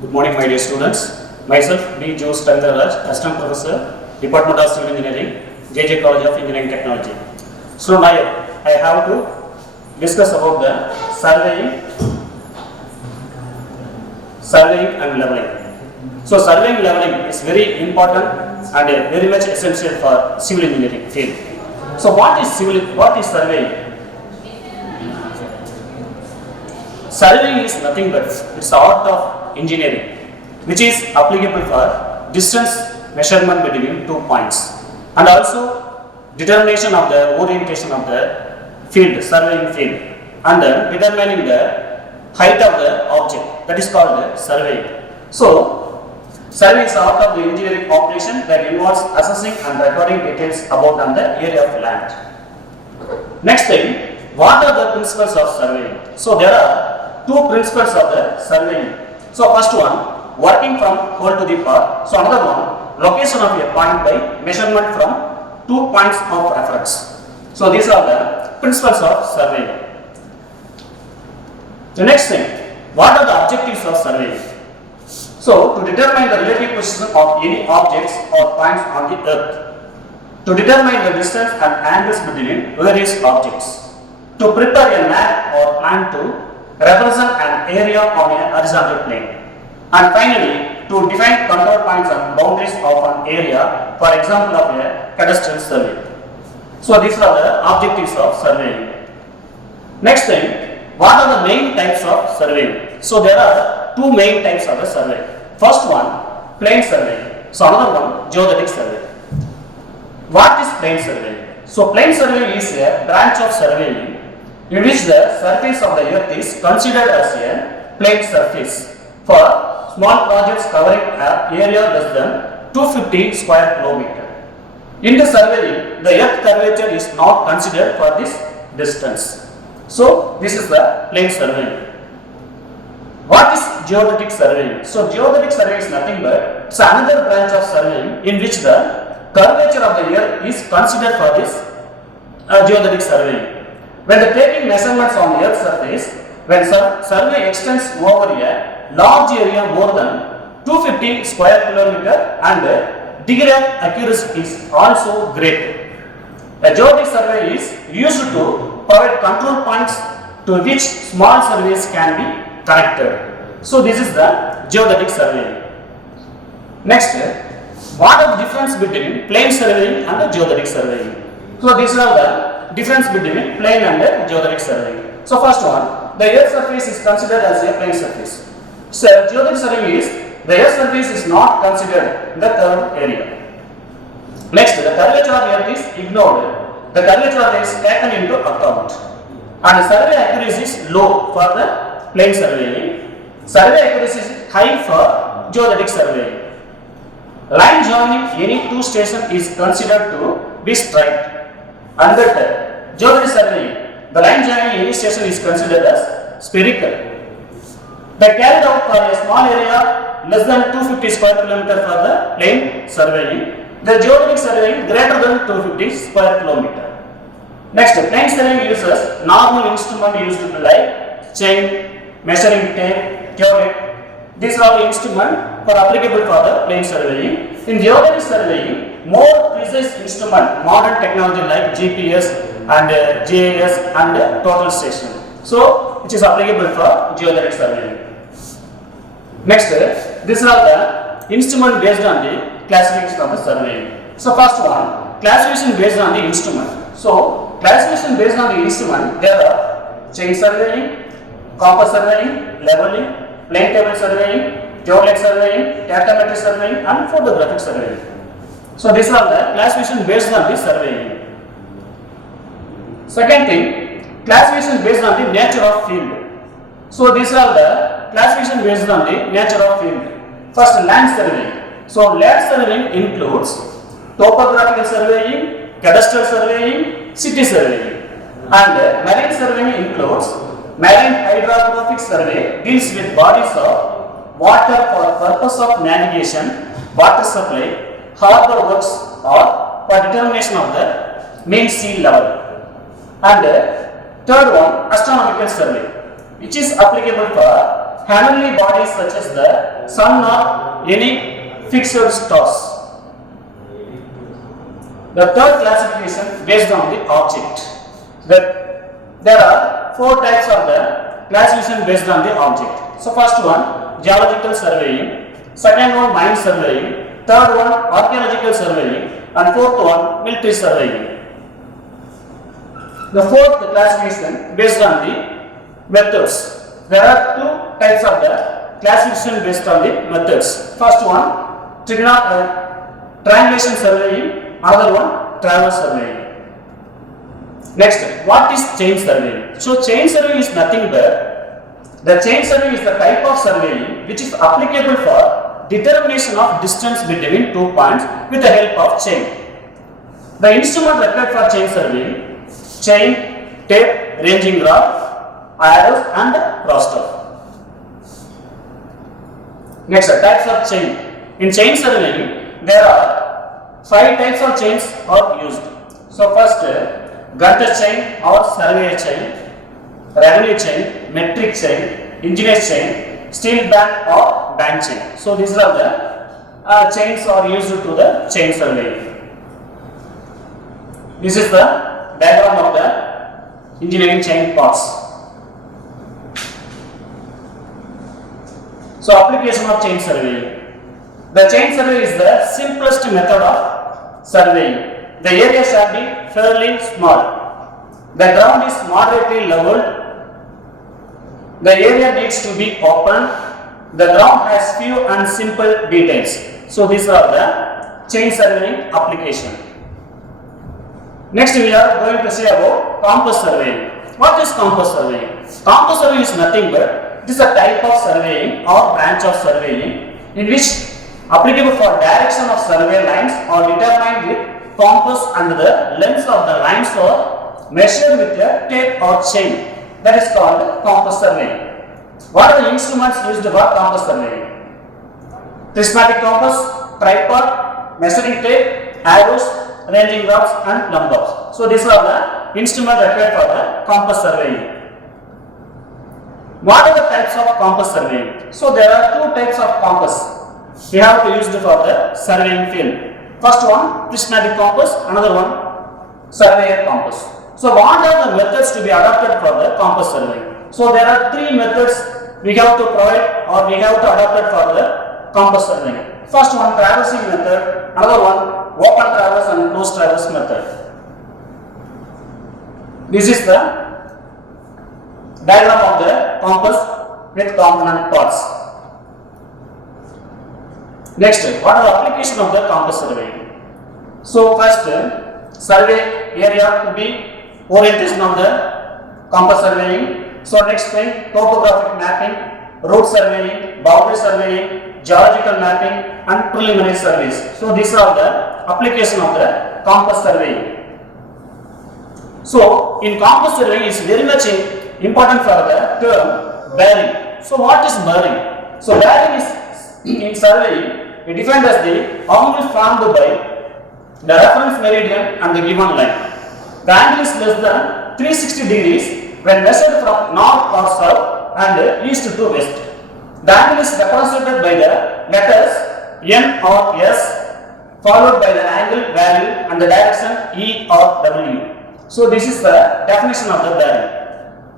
Good morning, my dear students. Myself, B.Jose, Assistant Professor, Department of Civil Engineering, JJ College of Engineering Technology. So now I have to discuss about the surveying and leveling. So surveying leveling is very important and very much essential for civil engineering field. So what is surveying? Surveying is nothing but it's the art of engineering which is applicable for distance measurement between 2 points and also determination of the orientation of the field, surveying field, and then determining the height of the object, that is called the surveying. So surveying is the art of the engineering operation that involves assessing and recording details about on the area of land. Next thing, what are the principles of surveying? So there are two principles of the surveying. So first one, working from whole to the part. So another one, location of a point by measurement from 2 points of reference. So these are the principles of surveying. The next thing, what are the objectives of surveying? So to determine the relative position of any objects or points on the earth, to determine the distance and angles between various objects, to prepare a map or plan to represent an area on a horizontal plane, and finally to define control points and boundaries of an area, for example of a cadastral survey. So these are the objectives of surveying. Next thing, what are the main types of surveying? So there are two main types of the survey. First one, plane survey. So another one, geodetic survey. What is plane survey? So plane survey is a branch of surveying in which the surface of the earth is considered as a plane surface for small projects covering an area less than 250 square kilometer. In the surveying, the earth curvature is not considered for this distance. So this is the plane surveying. What is geodetic surveying? So geodetic surveying is nothing but it's another branch of surveying in which the curvature of the earth is considered for this geodetic surveying. When the taking measurements on the earth's surface, when survey extends over a large area more than 250 square kilometer and degree of accuracy is also great. A geodetic survey is used to provide control points to which small surveys can be connected. So this is the geodetic surveying. Next, what are the difference between plane surveying and the geodetic surveying? So these are the difference between plane and the geodetic surveying. So first one, the earth surface is considered as a plane surface. So geodetic surveying is the earth surface is not considered in the curved area. Next, the curvature of the earth is ignored. The curvature of the earth is taken into account. And the survey accuracy is low for the plane surveying. Survey accuracy is high for geodetic surveying. Line joining any two stations is considered to be straight. And that geodetic surveying, the line joining any station is considered as spherical. They carried out for a small area less than 250 square kilometer for the plane surveying. The geodetic surveying greater than 250 square kilometer. Next, plane surveying uses normal instrument used to like chain, measuring tape, curate. These are the instruments for applicable for the plane surveying. In geodetic surveying, more precise instrument, modern technology like GPS and GIS and total station. So, which is applicable for geodetic surveying. Next, these are the instrument based on the classification of the surveying. So, first one, classification based on the instrument. So, classification based on the instrument, there are chain surveying, compass surveying, leveling, plane table surveying, geodetic surveying, datametric surveying, and photographic surveying. So these are the classification based on the surveying. Second thing, classification based on the nature of field. So these are the classification based on the nature of field. First, land surveying. So land surveying includes topographical surveying, cadastral surveying, city surveying, and marine surveying includes marine hydrographic survey deals with bodies of water for purpose of navigation, water supply, harbor works or for determination of the main sea level. And third one, astronomical survey, which is applicable for heavenly bodies such as the sun or any fixed stars. The third classification based on the object. There are four types of the classification based on the object. So first one, geological surveying. Second one, mine surveying. Third one, archaeological surveying. And fourth one, military surveying. The fourth classification based on the methods. There are two types of the classification based on the methods. First one, triangulation surveying. Another one, traverse surveying. Next, what is chain surveying? So chain surveying is nothing but the chain surveying is the type of surveying which is applicable for determination of distance between 2 points with the help of chain. The instrument required for chain surveying: chain, tape, ranging rod, arrows and crosster. Next, types of chain. In chain surveying, there are 5 types of chains are used. So first, gunter chain or surveyor chain, revenue chain, metric chain, engineer chain, steel band or band chain. So these are the chains are used to the chain surveying. This is the diagram of the engineering chain parts. So application of chain surveying. The chain survey is the simplest method of surveying. The area shall be fairly small. The ground is moderately leveled. The area needs to be open. The ground has few and simple details. So these are the chain surveying application. Next we are going to say about compass surveying. What is compass surveying? Compass surveying is nothing but it is a type of surveying or branch of surveying in which applicable for direction of survey lines are determined with compass and the length of the lines are measured with a tape or chain. That is called compass surveying. What are the instruments used for compass surveying? Prismatic compass, tripod, measuring tape, arrows, ranging rods and numbers. So these are the instruments required for the compass surveying. What are the types of compass surveying? So there are 2 types of compass we have to use for the surveying field. First one, prismatic compass, another one, surveyor compass. So what are the methods to be adopted for the compass surveying? So there are 3 methods we have to provide or we have to adopt it for the compass surveying. First one, traversing method, another one, open traverse and closed traverse method. This is the diagram of the compass with component parts. Next, what are the application of the compass surveying? So first, survey area to be orientation of the compass surveying. So next thing, topographic mapping, road surveying, boundary surveying, geological mapping and preliminary surveys. So these are the application of the compass surveying. So in compass surveying is very much important for the term bearing. So what is bearing? So bearing is in surveying defined as the angle formed by the reference meridian and the given line. The angle is less than 360 degrees when measured from north or south and east to west. The angle is represented by the letters N or S followed by the angle value and the direction E or W. So this is the definition of the bearing.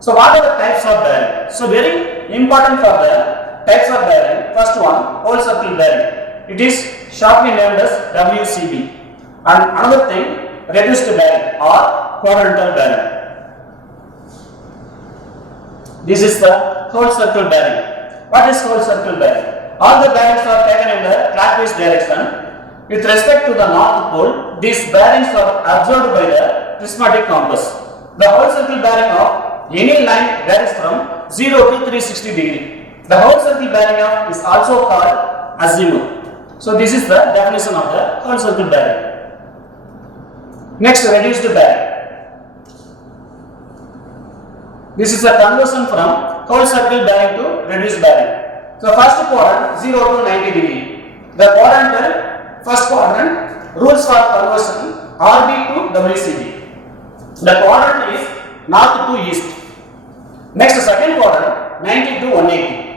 So what are the types of bearing? So very important for the types of bearing. First one, whole circle bearing. It is shortly named as WCB. And another thing, reduced bearing or quadrantal bearing. This is the whole circle bearing. What is whole circle bearing? All the bearings are taken in the clockwise direction. With respect to the north pole, these bearings are observed by the prismatic compass. The whole circle bearing of any line varies from 0 to 360 degree. The whole circle bearing of is also called azimuth. So this is the definition of the whole circle bearing. Next, reduced bearing. This is a conversion from whole circle bearing to reduced bearing. So first quadrant 0 to 90 degree. The quadrant, first quadrant rules for conversion RB to WCB. The quadrant is north to east. Next, second quadrant 90 to 180.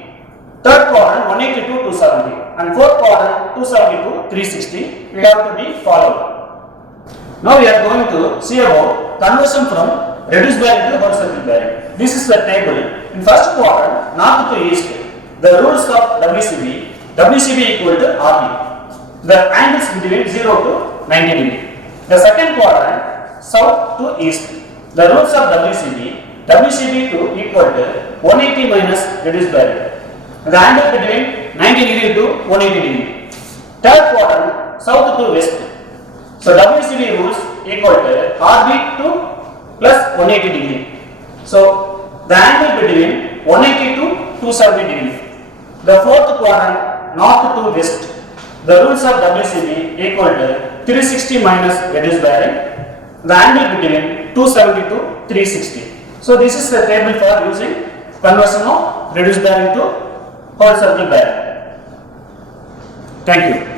270 and fourth quadrant 270 to 360 we have to be followed. Now we are going to see about conversion from reduced bearing to whole circle bearing. This is the table. In first quadrant, north to east, the rules of WCB equal to RB. The angles between 0 to 90 degree. The second quadrant, south to east, the rules of WCB to equal to 180 minus reduced bearing. The angle between 90 degree to 180 degree. Third quadrant, south to west. So WCB rules equal to RB to plus 180 degree. So the angle between 180 to 270 degree. The fourth quadrant, north to west, the rules of WCB equal to 360 minus reduced bearing. The angle between 270 to 360. So this is the table for using conversion of reduced bearing to whole circle bearing. Thank you.